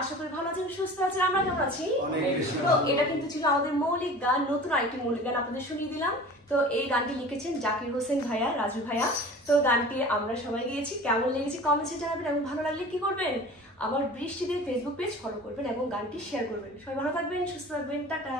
আশা করি ভালো আছেন, সুস্থ আছেন। আমরা কেমন আছি? তো এটা কিন্তু ছিল আমাদের মৌলিক গান, নতুন আরেকটি মৌলিক গান আপনাদের শুনিয়ে দিলাম। তো এই গানটি লিখেছেন জাকির হোসেন ভাইয়া, রাজু ভাইয়া। তো গানটি আমরা সবাই গিয়েছি, কেমন লেগেছে কমেন্টসে জানাবেন এবং ভালো লাগলে কি করবেন, আমার বৃষ্টিদের ফেসবুক পেজ ফলো করবেন এবং গানটি শেয়ার করবেন। সবাই ভালো থাকবেন, সুস্থ থাকবেন, টাটা।